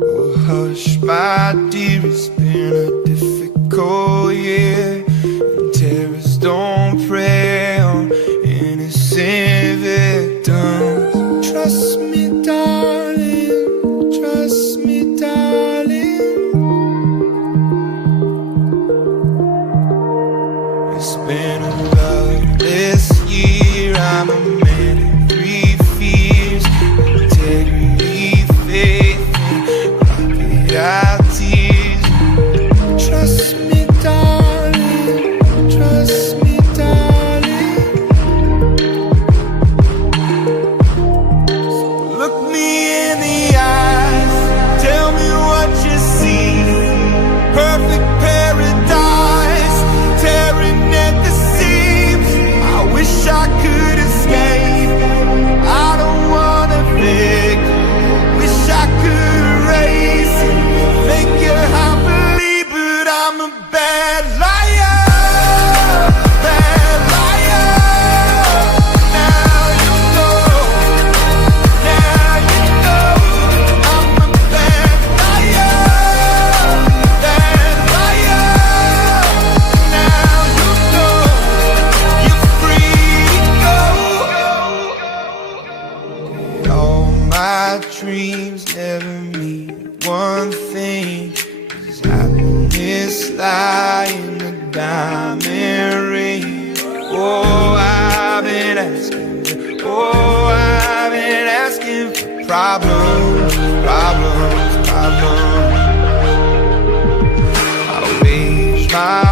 Oh, hush, my dear, it's been a difficult year, and terrorists don't prey on innocent victims. Trust me, darling, trust me, darling. It's been a loveless year. I'm a man of three fears: integrity, faith, and crocodile tears. Trust me, darling, trust me, darling. So look me in the eyes, tell me what you see. Perfect paradise, tearing at the seams. I wish I could escape. I don't wanna beg. Wish I could erase it, make your heart believe, but I'm a bad liar, bad liar. Now you know, now you know, I'm a bad liar, bad liar. Now you know, you're free to go. All my dreams never mean one thing, 'cause happiness lie in a diamond ring. Oh, I've been asking for problems, problems, problems. I wage my